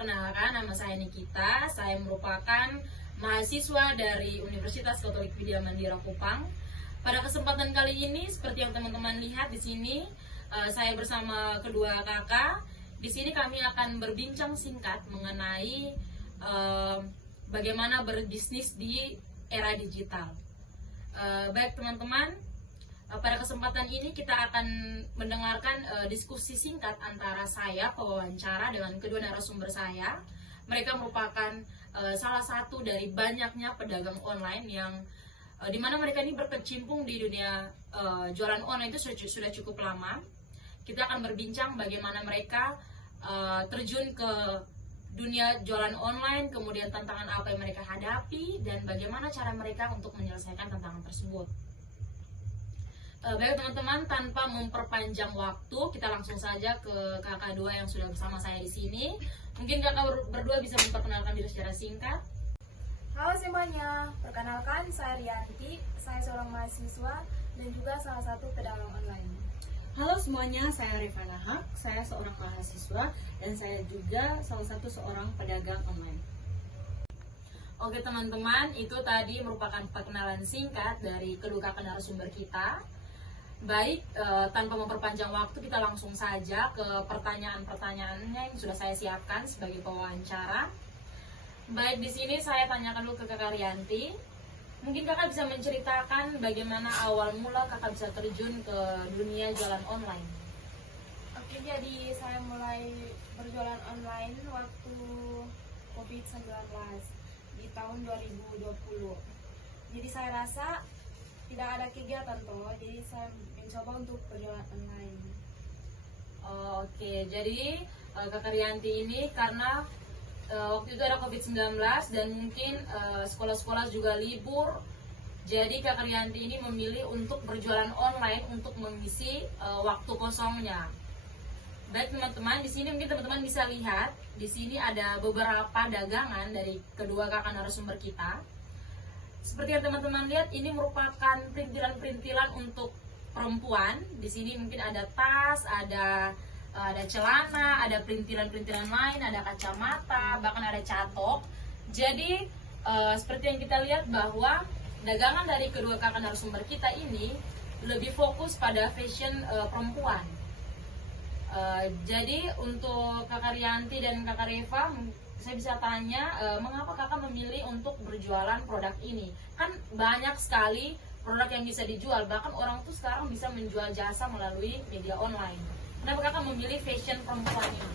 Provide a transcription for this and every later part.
perkenalkan, nama saya Nikita. Saya merupakan mahasiswa dari Universitas Katolik Widya Mandira Kupang. Pada kesempatan kali ini, seperti yang teman-teman lihat di sini, saya bersama kedua kakak. Di sini kami akan berbincang singkat mengenai bagaimana berbisnis di era digital. Baik teman-teman, pada kesempatan ini kita akan mendengarkan diskusi singkat antara saya, pewawancara, dengan kedua narasumber saya. Mereka merupakan salah satu dari banyaknya pedagang online yang dimana mereka ini berkecimpung di dunia jualan online itu sudah cukup lama. Kita akan berbincang bagaimana mereka terjun ke dunia jualan online, kemudian tantangan apa yang mereka hadapi, dan bagaimana cara mereka untuk menyelesaikan tantangan tersebut. Baik teman-teman, tanpa memperpanjang waktu, kita langsung saja ke kakak dua yang sudah bersama saya di sini. Mungkin kakak berdua bisa memperkenalkan diri secara singkat. Halo semuanya, perkenalkan saya Rianti, saya seorang mahasiswa dan juga salah satu pedagang online. Halo semuanya, saya Rifana Haq, saya seorang mahasiswa dan saya juga salah satu seorang pedagang online. Oke teman-teman, itu tadi merupakan perkenalan singkat dari kedua kakak narasumber kita. Baik, tanpa memperpanjang waktu, kita langsung saja ke pertanyaan-pertanyaannya yang sudah saya siapkan sebagai pewawancara. Baik, di sini saya tanyakan dulu ke kakak Rianti. Mungkin kakak bisa menceritakan bagaimana awal mula kakak bisa terjun ke dunia jualan online. Oke, jadi saya mulai berjualan online waktu COVID-19 di tahun 2020. Jadi saya rasa tidak ada kegiatan toh, jadi saya mencoba untuk berjualan online. Oke, jadi kakak Rianti ini karena waktu itu ada COVID-19 dan mungkin sekolah-sekolah juga libur, jadi kakak Rianti ini memilih untuk berjualan online untuk mengisi waktu kosongnya. Baik teman-teman, di sini mungkin teman-teman bisa lihat, di sini ada beberapa dagangan dari kedua kakak narasumber kita. Seperti yang teman-teman lihat, ini merupakan perintilan-perintilan untuk perempuan. Di sini mungkin ada tas, ada celana, ada perintilan-perintilan lain, ada kacamata, bahkan ada catok. Jadi seperti yang kita lihat bahwa dagangan dari kedua kakak narasumber kita ini lebih fokus pada fashion perempuan. Jadi untuk kakak Rianti dan kakak Reva, saya bisa tanya, mengapa kakak memilih untuk berjualan produk ini? Kan banyak sekali produk yang bisa dijual, bahkan orang tuh sekarang bisa menjual jasa melalui media online. Kenapa kakak memilih fashion perempuan ini?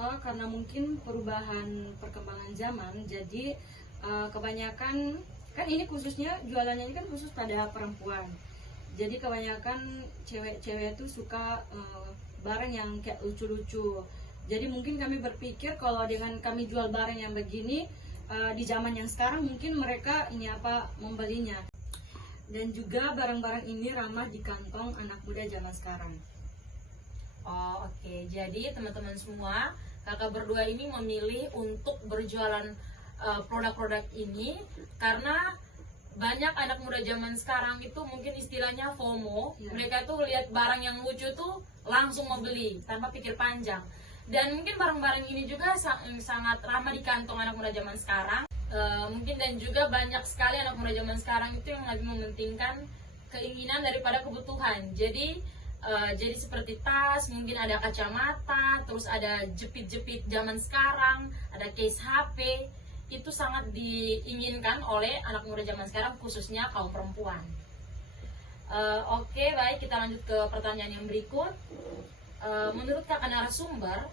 Karena mungkin perubahan perkembangan zaman, jadi kebanyakan, kan ini khususnya jualannya ini kan khusus pada perempuan. Jadi kebanyakan cewek-cewek tuh suka barang yang kayak lucu-lucu. Jadi mungkin kami berpikir kalau dengan kami jual barang yang begini di zaman yang sekarang mungkin mereka membelinya. Dan juga barang-barang ini ramah di kantong anak muda zaman sekarang. Oke. Jadi teman-teman semua, kakak berdua ini memilih untuk berjualan produk-produk ini karena banyak anak muda zaman sekarang itu mungkin istilahnya FOMO. Mereka tuh lihat barang yang lucu tuh langsung mau beli tanpa pikir panjang. Dan mungkin barang-barang ini juga sangat ramah di kantong anak muda zaman sekarang. Mungkin dan juga banyak sekali anak muda zaman sekarang itu yang lebih mementingkan keinginan daripada kebutuhan. Jadi seperti tas, mungkin ada kacamata, terus ada jepit-jepit zaman sekarang, ada case HP. Itu sangat diinginkan oleh anak muda zaman sekarang, khususnya kaum perempuan. Oke, baik, kita lanjut ke pertanyaan yang berikut. Menurut kakak narasumber,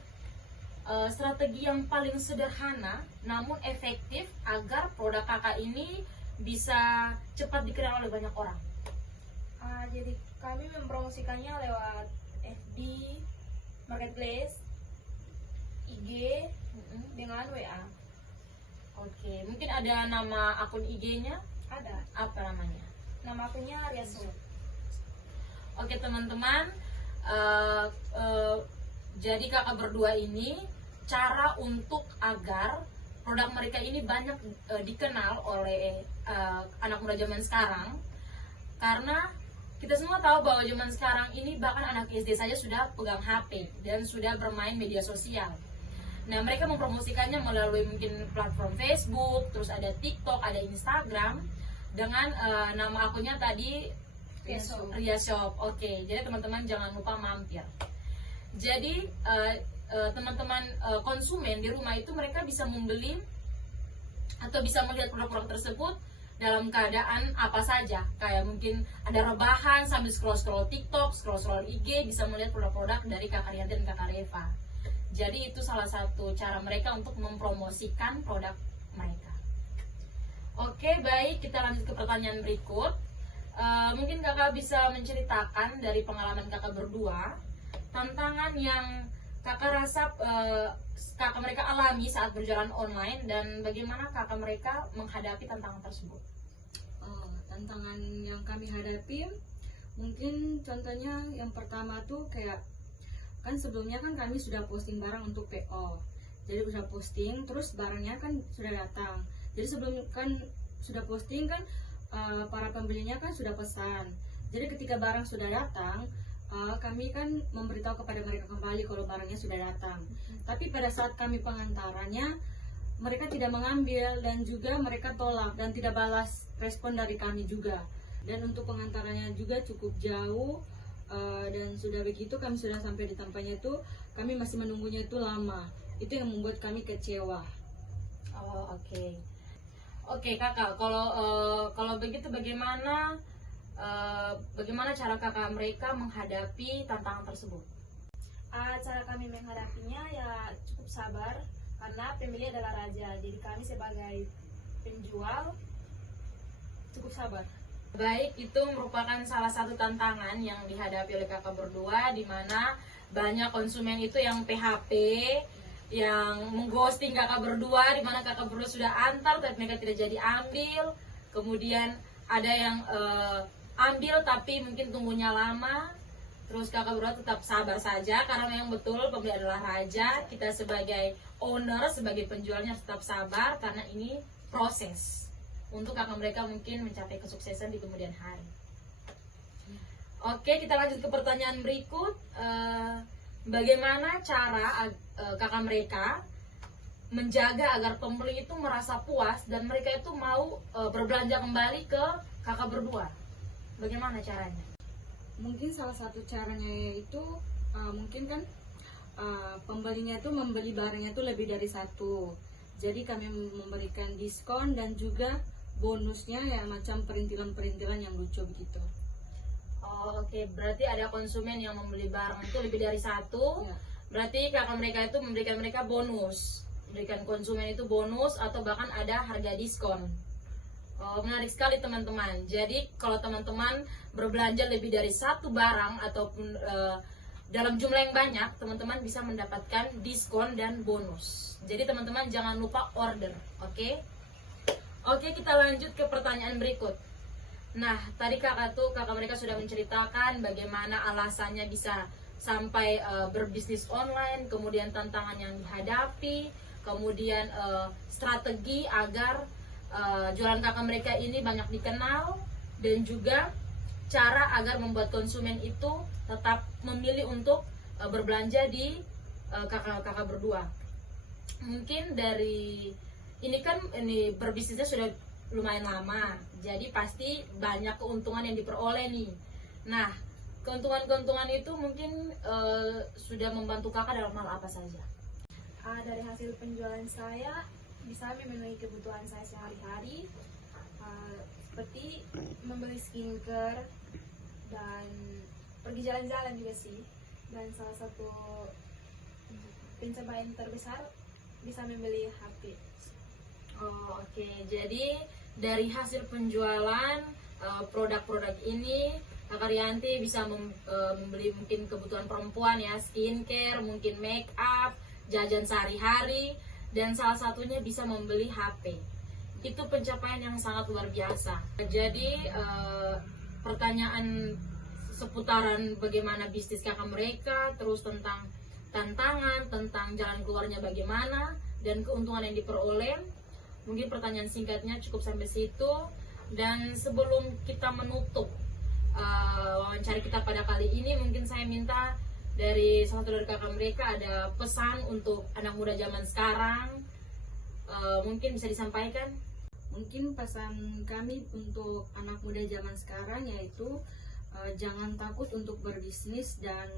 strategi yang paling sederhana namun efektif agar produk kakak ini bisa cepat dikenal oleh banyak orang? Jadi kami mempromosikannya lewat FB, Marketplace, IG, dengan WA. Oke, mungkin ada nama akun IG-nya? Ada. Apa namanya? Nama akunnya Riasu. Oke teman-teman, jadi kakak berdua ini cara untuk agar produk mereka ini banyak dikenal oleh anak muda zaman sekarang, karena kita semua tahu bahwa zaman sekarang ini bahkan anak SD saja sudah pegang HP dan sudah bermain media sosial. Nah, mereka mempromosikannya melalui mungkin platform Facebook, terus ada TikTok, ada Instagram dengan nama akunnya tadi Ria Shop. Oke, jadi teman-teman jangan lupa mampir. Jadi teman-teman konsumen di rumah itu mereka bisa membeli atau bisa melihat produk-produk tersebut dalam keadaan apa saja, kayak mungkin ada rebahan sambil scroll-scroll TikTok, scroll-scroll IG, bisa melihat produk-produk dari Kakak Rianti dan Kakak Reva. Jadi itu salah satu cara mereka untuk mempromosikan produk mereka. Oke, baik, kita lanjut ke pertanyaan berikut. Mungkin kakak bisa menceritakan dari pengalaman kakak berdua tantangan yang kakak rasa kakak mereka alami saat berjalan online, dan bagaimana kakak mereka menghadapi tantangan tersebut. Tantangan yang kami hadapi mungkin contohnya yang pertama tuh kayak kan sebelumnya kan kami sudah posting barang untuk PO, jadi udah posting terus barangnya kan sudah datang. Jadi sebelum kan sudah posting kan para pembelinya kan sudah pesan, jadi ketika barang sudah datang kami kan memberitahu kepada mereka kembali kalau barangnya sudah datang. Tapi pada saat kami pengantarannya mereka tidak mengambil dan juga mereka tolak dan tidak balas respon dari kami juga. Dan untuk pengantarannya juga cukup jauh, dan sudah begitu kami sudah sampai di tempatnya itu kami masih menunggunya itu lama. Itu yang membuat kami kecewa. Oh, oke kakak, kalau begitu bagaimana cara kakak mereka menghadapi tantangan tersebut? Cara kami menghadapinya ya cukup sabar, karena pembeli adalah raja. Jadi kami sebagai penjual cukup sabar. Baik, itu merupakan salah satu tantangan yang dihadapi oleh kakak berdua, di mana banyak konsumen itu yang PHP, yang mengghosting kakak berdua, di mana kakak berdua sudah antar tapi mereka tidak jadi ambil. Kemudian ada yang ambil tapi mungkin tunggunya lama. Terus kakak berdua tetap sabar saja, karena memang betul pembeli adalah raja. Kita sebagai owner, sebagai penjualnya tetap sabar, karena ini proses untuk kakak mereka mungkin mencapai kesuksesan di kemudian hari. Oke, kita lanjut ke pertanyaan berikut. Bagaimana cara kakak mereka menjaga agar pembeli itu merasa puas dan mereka itu mau berbelanja kembali ke kakak berdua? Bagaimana caranya? Mungkin salah satu caranya yaitu mungkin kan pembelinya itu membeli barangnya itu lebih dari satu. Jadi kami memberikan diskon dan juga bonusnya ya macam perintilan-perintilan yang lucu begitu. Oke, berarti ada konsumen yang membeli barang itu lebih dari satu. Ya. Berarti kakak mereka itu memberikan mereka bonus, memberikan konsumen itu bonus atau bahkan ada harga diskon. Menarik sekali teman-teman. Jadi kalau teman-teman berbelanja lebih dari satu barang ataupun dalam jumlah yang banyak, teman-teman bisa mendapatkan diskon dan bonus. Jadi teman-teman jangan lupa order, oke? Oke, kita lanjut ke pertanyaan berikut. Nah, tadi kakak mereka sudah menceritakan bagaimana alasannya bisa sampai berbisnis online, kemudian tantangan yang dihadapi, kemudian strategi agar jualan kakak mereka ini banyak dikenal, dan juga cara agar membuat konsumen itu tetap memilih untuk berbelanja di kakak berdua. Mungkin dari ini berbisnisnya sudah lumayan lama, jadi pasti banyak keuntungan yang diperoleh nih. Nah, keuntungan-keuntungan itu mungkin sudah membantu kakak dalam hal apa saja? Dari hasil penjualan saya bisa memenuhi kebutuhan saya sehari-hari, seperti membeli skincare dan pergi jalan-jalan juga sih. Dan salah satu pencapaian terbesar bisa membeli HP. Oke. Jadi dari hasil penjualan produk-produk ini, Kakak Rianti bisa membeli mungkin kebutuhan perempuan ya, skincare, mungkin make up, jajan sehari-hari, dan salah satunya bisa membeli HP. Itu pencapaian yang sangat luar biasa. Jadi pertanyaan seputaran bagaimana bisnis kakak mereka, terus tentang tantangan, tentang jalan keluarnya bagaimana, dan keuntungan yang diperoleh. Mungkin pertanyaan singkatnya cukup sampai situ. Dan sebelum kita menutup wawancara kita pada kali ini. Mungkin saya minta dari salah satu dari kakak mereka ada pesan untuk anak muda zaman sekarang, mungkin bisa disampaikan. Mungkin pesan kami untuk anak muda zaman sekarang yaitu jangan takut untuk berbisnis, dan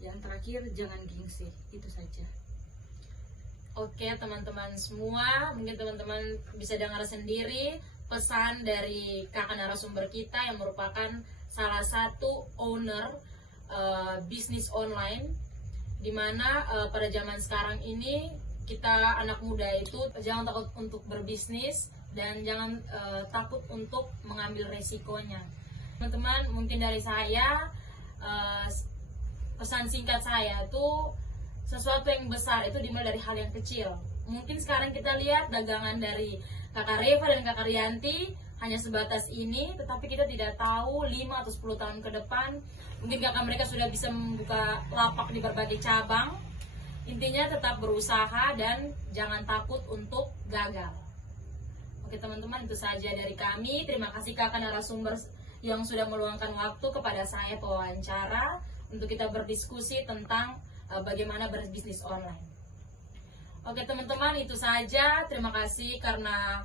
yang terakhir jangan gengsi. Itu saja. Oke teman-teman semua, mungkin teman-teman bisa dengar sendiri pesan dari kakak narasumber kita yang merupakan salah satu owner bisnis online, dimana pada zaman sekarang ini kita anak muda itu jangan takut untuk berbisnis dan jangan takut untuk mengambil resikonya. Teman-teman, mungkin dari saya pesan singkat saya itu, sesuatu yang besar itu dimulai dari hal yang kecil. Mungkin sekarang kita lihat dagangan dari kakak Reva dan kakak Rianti hanya sebatas ini, tetapi kita tidak tahu 5 atau 10 tahun ke depan mungkin kakak mereka sudah bisa membuka lapak di berbagai cabang. Intinya tetap berusaha dan jangan takut untuk gagal. Oke teman-teman, itu saja dari kami. Terima kasih kakak narasumber yang sudah meluangkan waktu kepada saya pewawancara untuk kita berdiskusi tentang bagaimana berbisnis online. Oke teman-teman, itu saja. Terima kasih karena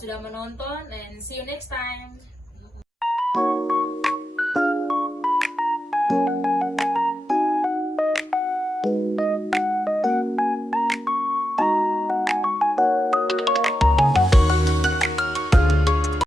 sudah menonton, and see you next time.